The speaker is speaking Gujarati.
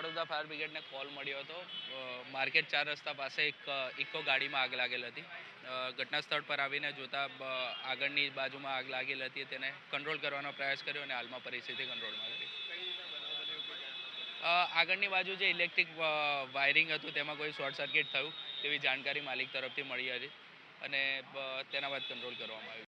વડોદરા ફાયર બ્રિગેડને કોલ મળ્યો હતો. માર્કેટ 4 રસ્તા પાસે એક ઇકો ગાડીમાં આગ લાગેલ હતી. ઘટના સ્થળ પર આવીને જોતા આગળની બાજુમાં આગ લાગેલ હતી તેને કંટ્રોલ કરવાનો પ્રયાસ કર્યો અને હાલમાં પરિસ્થિતિ કંટ્રોલમાં કરી. આગળની બાજુ જે ઇલેક્ટ્રિક વાયરિંગ હતું તેમાં કોઈ શોર્ટ સર્કિટ થયું તેવી જાણકારી માલિક તરફથી મળી હતી અને તેના બાદ કંટ્રોલ કરવામાં આવ્યું.